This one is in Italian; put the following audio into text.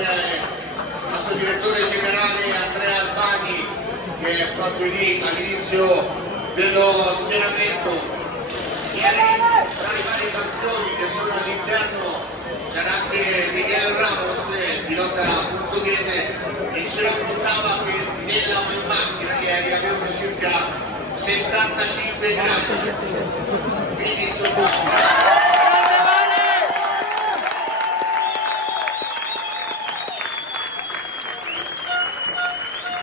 il nostro direttore generale Andrea Albani, che è proprio lì all'inizio dello schieramento. Ieri tra i vari campioni che sono all'interno c'era anche Miguel Ramos, pilota portoghese, che ci raccontava che nella macchina ieri avevano circa 65 gradi, quindi insomma